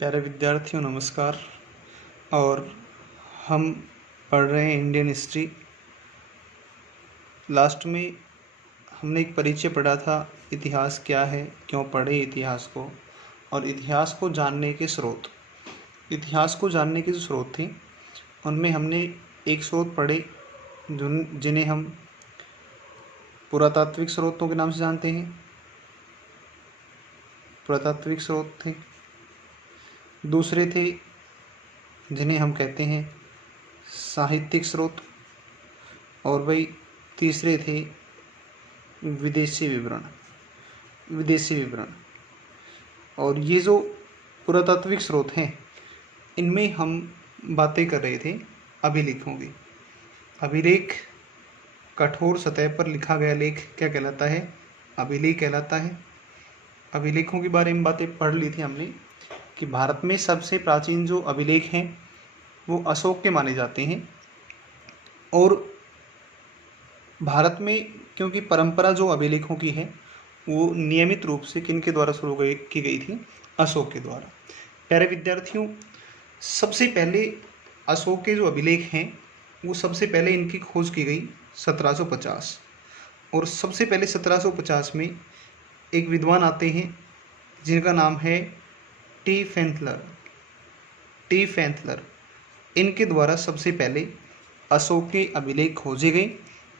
प्यारे विद्यार्थियों नमस्कार। और हम पढ़ रहे हैं इंडियन हिस्ट्री। लास्ट में हमने एक परिचय पढ़ा था, इतिहास क्या है, क्यों पढ़े इतिहास को, और इतिहास को जानने के स्रोत। इतिहास को जानने के जो स्रोत थे उनमें हमने एक स्रोत पढ़े जिन्हें हम पुरातात्विक स्रोतों के नाम से जानते हैं। पुरातात्विक स्रोत थे। दूसरे थे जिन्हें हम कहते हैं साहित्यिक स्रोत, और वही तीसरे थे विदेशी विवरण। और ये जो पुरातात्विक स्रोत हैं इनमें हम बातें कर रहे थे अभिलेखों की। अभिलेख कठोर सतह पर लिखा गया लेख क्या कहलाता है? अभिलेख कहलाता है। अभिलेखों के बारे में बातें पढ़ ली थी हमने कि भारत में सबसे प्राचीन जो अभिलेख हैं वो अशोक के माने जाते हैं। और भारत में क्योंकि परंपरा जो अभिलेखों की है वो नियमित रूप से किनके द्वारा शुरू की गई थी? अशोक के द्वारा। प्यारे विद्यार्थियों, सबसे पहले अशोक के जो अभिलेख हैं वो सबसे पहले इनकी खोज की गई 1750। और सबसे पहले 1750 में एक विद्वान आते हैं जिनका नाम है टी फैंथलर। इनके द्वारा सबसे पहले अशोक के अभिलेख खोजे गए,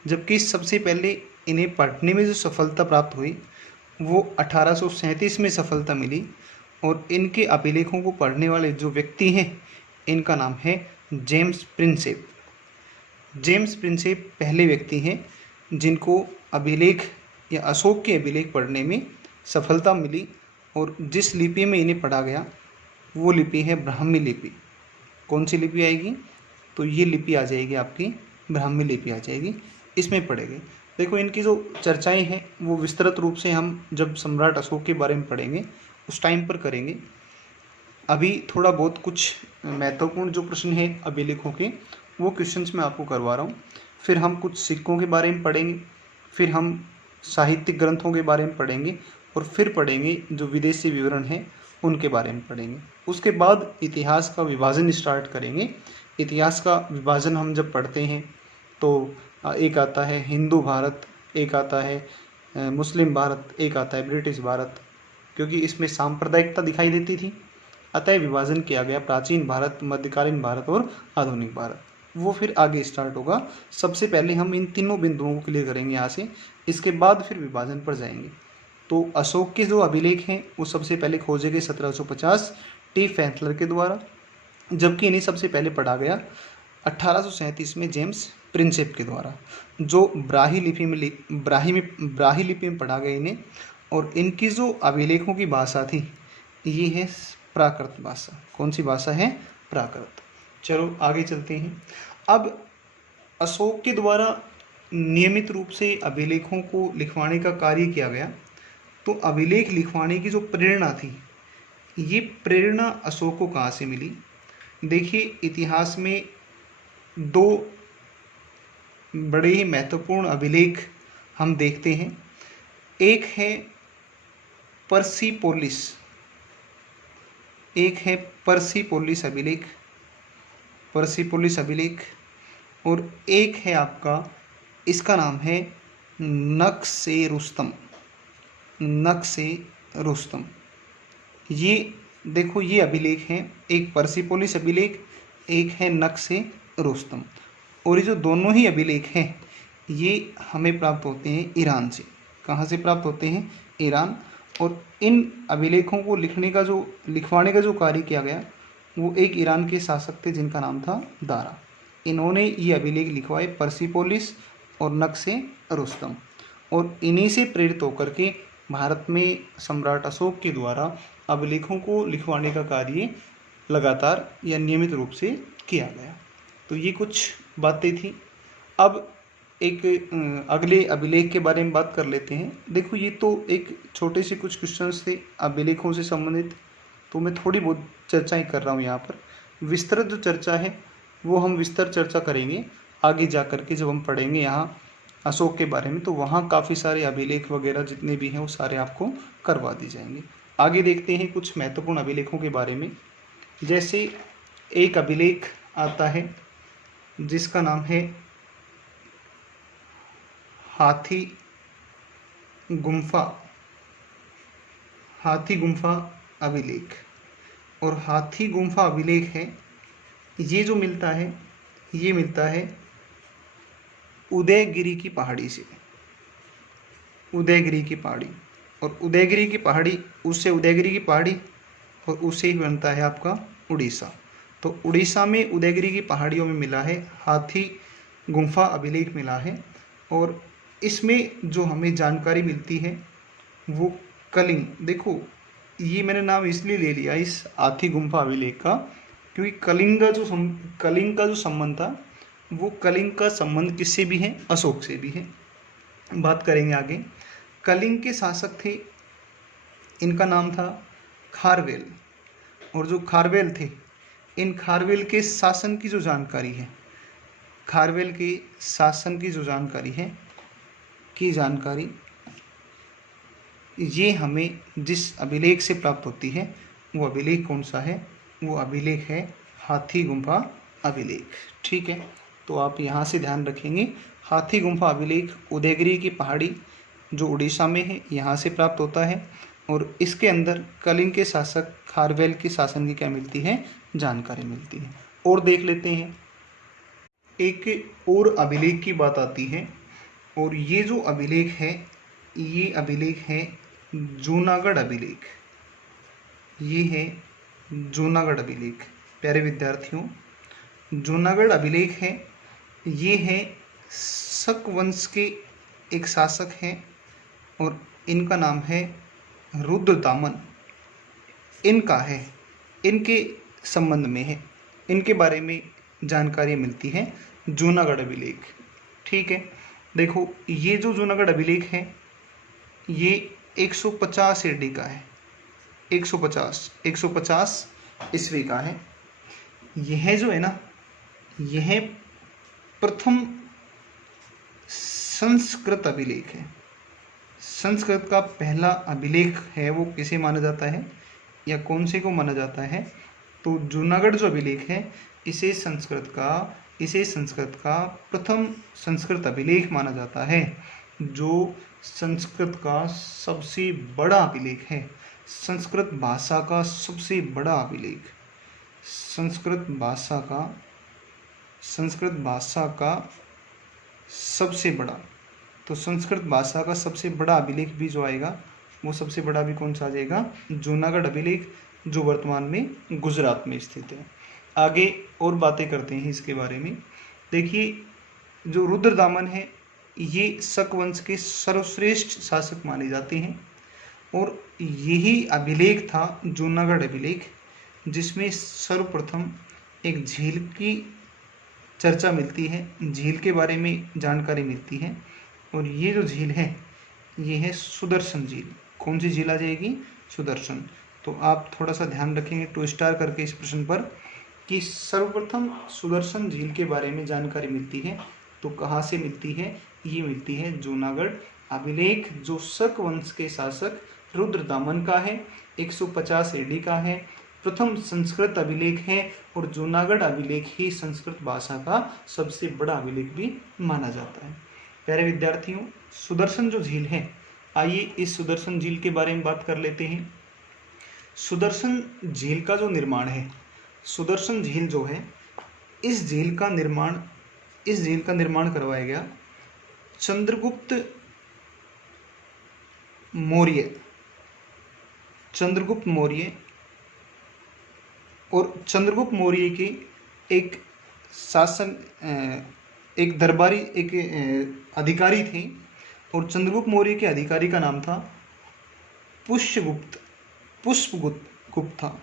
जबकि सबसे पहले इन्हें पढ़ने में जो सफलता प्राप्त हुई वो 1837 में सफलता मिली। और इनके अभिलेखों को पढ़ने वाले जो व्यक्ति हैं इनका नाम है जेम्स प्रिंसेप। जेम्स प्रिंसेप पहले व्यक्ति हैं जिनको अभिलेख या अशोक के अभिलेख पढ़ने में सफलता मिली। और जिस लिपि में इन्हें पढ़ा गया वो लिपि है ब्राह्मी लिपि। कौन सी लिपि आएगी? तो ये लिपि आ जाएगी आपकी ब्राह्मी लिपि आ जाएगी, इसमें पढ़ेंगे। देखो, इनकी जो चर्चाएं हैं वो विस्तृत रूप से हम जब सम्राट अशोक के बारे में पढ़ेंगे उस टाइम पर करेंगे। अभी थोड़ा बहुत कुछ महत्वपूर्ण जो प्रश्न है अभिलेखों के वो क्वेश्चंस मैं आपको करवा रहा हूँ। फिर हम कुछ सिक्कों के बारे में पढ़ेंगे, फिर हम साहित्यिक ग्रंथों के बारे में पढ़ेंगे, और फिर पढ़ेंगे जो विदेशी विवरण हैं उनके बारे में पढ़ेंगे। उसके बाद इतिहास का विभाजन स्टार्ट करेंगे। इतिहास का विभाजन हम जब पढ़ते हैं तो एक आता है हिंदू भारत, एक आता है मुस्लिम भारत, एक आता है ब्रिटिश भारत, क्योंकि इसमें सांप्रदायिकता दिखाई देती थी। अतः विभाजन किया गया प्राचीन भारत, मध्यकालीन भारत और आधुनिक भारत। वो फिर आगे स्टार्ट होगा। सबसे पहले हम इन तीनों बिंदुओं को क्लियर करेंगे यहाँ से, इसके बाद फिर विभाजन पर जाएंगे। तो अशोक के जो अभिलेख हैं वो सबसे पहले खोजे गए 1750 टी फैंथलर के द्वारा, जबकि इन्हें सबसे पहले पढ़ा गया 1837 में जेम्स प्रिंसेप के द्वारा, जो ब्राही लिपि में पढ़ा गया इन्हें। और इनकी जो अभिलेखों की भाषा थी ये है प्राकृत भाषा। कौन सी भाषा है? प्राकृत। चलो आगे चलते हैं। अब अशोक के द्वारा नियमित रूप से अभिलेखों को लिखवाने का कार्य किया गया। तो अभिलेख लिखवाने की जो प्रेरणा थी, ये प्रेरणा अशोक को कहाँ से मिली? देखिए, इतिहास में दो बड़े ही महत्वपूर्ण अभिलेख हम देखते हैं। एक है पर्सिपोलिस अभिलेख, और एक है आपका, इसका नाम है नक्शे रुस्तम। ये देखो, ये अभिलेख हैं, एक पर्सिपोलिस अभिलेख, एक है नक्शे रुस्तम। और ये जो दोनों ही अभिलेख हैं ये हमें प्राप्त होते हैं ईरान से। कहाँ से प्राप्त होते हैं? ईरान। और इन अभिलेखों को लिखवाने का जो कार्य किया गया वो एक ईरान के शासक थे जिनका नाम था दारा। इन्होंने ये अभिलेख लिखवाए, पर्सिपोलिस और नक्शे रुस्तम। और इन्हीं से प्रेरित होकर के भारत में सम्राट अशोक के द्वारा अभिलेखों को लिखवाने का कार्य लगातार या नियमित रूप से किया गया। तो ये कुछ बातें थी। अब एक अगले अभिलेख के बारे में बात कर लेते हैं। देखो, ये तो एक छोटे से कुछ क्वेश्चंस थे अभिलेखों से संबंधित, तो मैं थोड़ी बहुत चर्चाएं कर रहा हूँ यहाँ पर। विस्तृत जो चर्चा है वो हम विस्तृत चर्चा करेंगे आगे जा कर के, जब हम पढ़ेंगे यहाँ अशोक के बारे में, तो वहाँ काफ़ी सारे अभिलेख वगैरह जितने भी हैं वो सारे आपको करवा दी जाएंगे। आगे देखते हैं कुछ महत्वपूर्ण अभिलेखों के बारे में। जैसे एक अभिलेख आता है जिसका नाम है हाथी गुम्फा अभिलेख। और हाथी गुम्फा अभिलेख है, ये जो मिलता है ये मिलता है उदयगिरी की पहाड़ी से, उदयगिरी की पहाड़ी। और उदयगिरी की पहाड़ी, उससे उदयगिरी की पहाड़ी और उससे ही बनता है आपका उड़ीसा। तो उड़ीसा में उदयगिरी की पहाड़ियों में मिला है हाथी गुम्फा अभिलेख मिला है। और इसमें जो हमें जानकारी मिलती है वो कलिंग, देखो ये मैंने नाम इसलिए ले लिया इस हाथी गुम्फा अभिलेख का क्योंकि कलिंग का जो संबंध था वो कलिंग का संबंध किससे भी है, अशोक से भी है। बात करेंगे आगे। कलिंग के शासक थे, इनका नाम था खारवेल। और जो खारवेल थे, इन खारवेल के शासन की जो जानकारी है, खारवेल के शासन की जो जानकारी है ये हमें जिस अभिलेख से प्राप्त होती है वो अभिलेख कौन सा है, वो अभिलेख है हाथी गुम्फा अभिलेख। ठीक है, तो आप यहाँ से ध्यान रखेंगे हाथी गुम्फा अभिलेख उदयगिरी की पहाड़ी जो उड़ीसा में है यहाँ से प्राप्त होता है। और इसके अंदर कलिंग के शासक खारवेल के शासन की क्या मिलती है, जानकारी मिलती है। और देख लेते हैं, एक और अभिलेख की बात आती है। और ये जो अभिलेख है ये अभिलेख है जूनागढ़ अभिलेख। ये है जूनागढ़ अभिलेख। प्यारे विद्यार्थियों, जूनागढ़ अभिलेख है, ये है शक वंश के एक शासक हैं और इनका नाम है रुद्रदामन। इनका है, इनके संबंध में है, इनके बारे में जानकारी मिलती है जूनागढ़ अभिलेख। ठीक है, देखो ये जो जूनागढ़ अभिलेख है ये 150 एडी का है, 150 ईस्वी का है। यह जो है ना, यह प्रथम संस्कृत अभिलेख है। संस्कृत का पहला अभिलेख है वो किसे माना जाता है या कौन से को माना जाता है, तो जूनागढ़ जो अभिलेख है इसे संस्कृत का प्रथम संस्कृत अभिलेख माना जाता है, जो संस्कृत का सबसे बड़ा अभिलेख है। संस्कृत भाषा का सबसे बड़ा अभिलेख, संस्कृत भाषा का सबसे बड़ा, तो संस्कृत भाषा का सबसे बड़ा अभिलेख भी जो आएगा वो सबसे बड़ा भी कौन सा आ जाएगा, जूनागढ़ अभिलेख, जो वर्तमान में गुजरात में स्थित है। आगे और बातें करते हैं इसके बारे में। देखिए जो रुद्रदामन है ये शक वंश के सर्वश्रेष्ठ शासक माने जाते हैं और यही अभिलेख था जूनागढ़ अभिलेख जिसमें सर्वप्रथम एक झील की चर्चा मिलती है, झील के बारे में जानकारी मिलती है। और ये जो झील है ये है सुदर्शन झील। कौन सी झील आ जाएगी, सुदर्शन। तो आप थोड़ा सा ध्यान रखेंगे 2 स्टार करके इस प्रश्न पर कि सर्वप्रथम सुदर्शन झील के बारे में जानकारी मिलती है तो कहाँ से मिलती है, ये मिलती है जूनागढ़ अभिलेख, जो शक वंश के शासक रुद्रदामन का है, 150 एडी का है, प्रथम संस्कृत अभिलेख है और जूनागढ़ अभिलेख ही संस्कृत भाषा का सबसे बड़ा अभिलेख भी माना जाता है। प्यारे विद्यार्थियों, सुदर्शन जो झील है, आइए इस सुदर्शन झील के बारे में बात कर लेते हैं। सुदर्शन झील का जो निर्माण है, सुदर्शन झील जो है, इस झील का निर्माण करवाया गया चंद्रगुप्त मौर्य और चंद्रगुप्त मौर्य के एक शासन, एक दरबारी, एक अधिकारी थे और चंद्रगुप्त मौर्य के अधिकारी का नाम था पुष्पगुप्त था।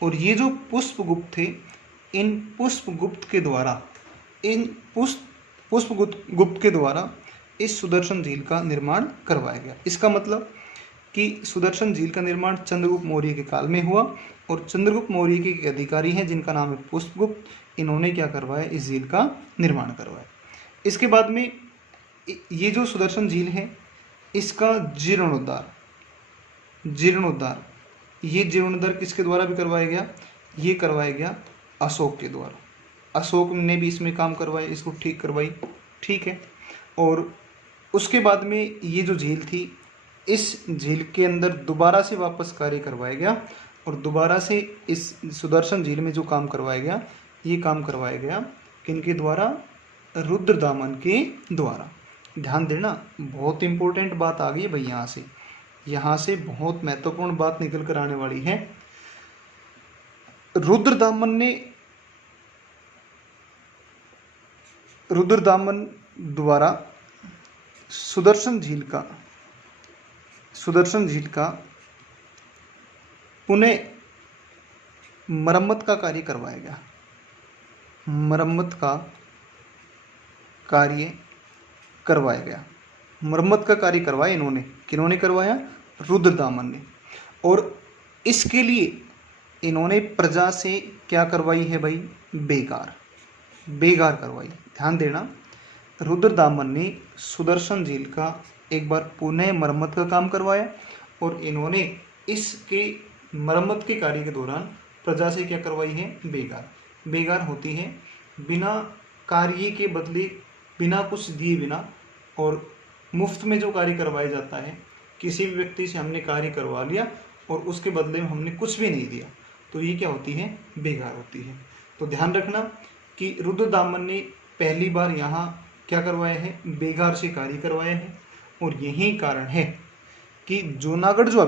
और ये जो पुष्पगुप्त थे, इन पुष्पगुप्त के द्वारा इस सुदर्शन झील का निर्माण करवाया गया। इसका मतलब कि सुदर्शन झील का निर्माण चंद्रगुप्त मौर्य के काल में हुआ और चंद्रगुप्त मौर्य के एक अधिकारी हैं जिनका नाम है पुष्पगुप्त, इन्होंने क्या करवाया, इस झील का निर्माण करवाया। इसके बाद में ये जो सुदर्शन झील है इसका जीर्णोद्धार, ये जीर्णोद्धार किसके द्वारा भी करवाया गया, ये करवाया गया अशोक के द्वारा। अशोक ने भी इसमें काम करवाया, इसको ठीक करवाई, ठीक है। और उसके बाद में ये जो झील थी, इस झील के अंदर दोबारा से वापस कार्य करवाया गया और दोबारा से इस सुदर्शन झील में जो काम करवाया गया, ये काम करवाया गया किनके द्वारा? रुद्रदामन के द्वारा। ध्यान देना, बहुत इंपॉर्टेंट बात आ गई है भाई, यहाँ से बहुत महत्वपूर्ण बात निकल कर आने वाली है। रुद्रदामन द्वारा सुदर्शन झील का पुनः मरम्मत का कार्य करवाया गया। मरम्मत का कार्य करवाया इन्होंने। किन्होंने करवाया? रुद्रदामन ने। और इसके लिए इन्होंने प्रजा से क्या करवाई है भाई? बेगार करवाई। ध्यान देना, रुद्रदामन ने सुदर्शन झील का एक बार पुनः मरम्मत का काम करवाया और इन्होंने इसके मरम्मत के कार्य के दौरान प्रजा से क्या करवाई है? बेगार होती है बिना कार्य के बदले, बिना कुछ दिए बिना, और मुफ्त में जो कार्य करवाया जाता है, किसी भी व्यक्ति से हमने कार्य करवा लिया और उसके बदले में हमने कुछ भी नहीं दिया, तो ये क्या होती है? बेगार होती है। तो ध्यान रखना कि रुद्रदामन ने पहली बार यहाँ क्या करवाया है? बेगार से कार्य करवाया है। और यही कारण है कि जूनागढ़ जो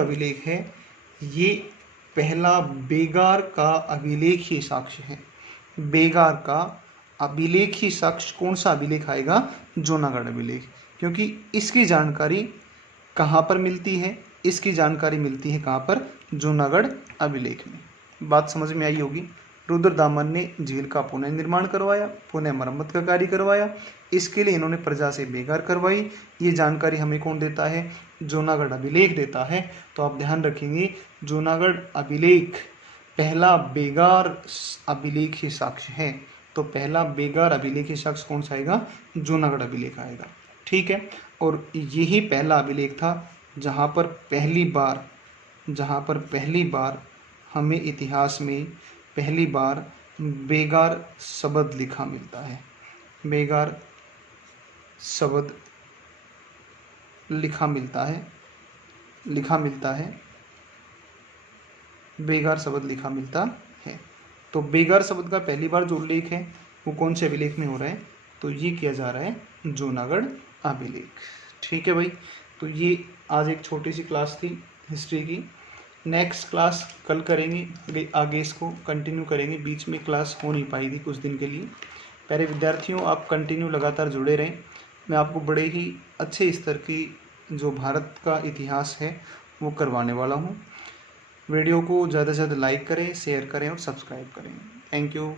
अभिलेख है, ये पहला बेगार का अभिलेख ही साक्ष्य है। बेगार का अभिलेख ही साक्ष्य कौन सा अभिलेख आएगा? जूनागढ़ अभिलेख। क्योंकि इसकी जानकारी कहाँ पर मिलती है? इसकी जानकारी मिलती है कहाँ पर? जूनागढ़ अभिलेख में। बात समझ में आई होगी। रुद्रदामन ने झील का पुनः निर्माण करवाया, पुनः मरम्मत का कार्य करवाया, इसके लिए इन्होंने प्रजा से बेगार करवाई। ये जानकारी हमें कौन देता है? जूनागढ़ अभिलेख देता है। तो आप ध्यान रखेंगे, जूनागढ़ अभिलेख पहला बेगार अभिलेख ही साक्ष्य है। तो पहला बेगार अभिलेख ही साक्ष्य कौन सा आएगा? जूनागढ़ अभिलेख आएगा, ठीक है। और यही पहला अभिलेख था जहाँ पर पहली बार हमें इतिहास में पहली बार बेगार शब्द लिखा मिलता है। बेगार शब्द बेगार शब्द लिखा मिलता है। तो बेगार शब्द का पहली बार जो उल्लेख है वो कौन से अभिलेख में हो रहा है? तो ये किया जा रहा है जूनागढ़ अभिलेख, ठीक है भाई। तो ये आज एक छोटी सी क्लास थी हिस्ट्री की। नेक्स्ट क्लास कल करेंगे, आगे इसको कंटिन्यू करेंगे। बीच में क्लास हो नहीं पाई थी कुछ दिन के लिए। प्यारे विद्यार्थियों, आप कंटिन्यू लगातार जुड़े रहें। मैं आपको बड़े ही अच्छे स्तर की जो भारत का इतिहास है वो करवाने वाला हूँ। वीडियो को ज़्यादा से ज़्यादा लाइक करें, शेयर करें और सब्सक्राइब करें। Thank you.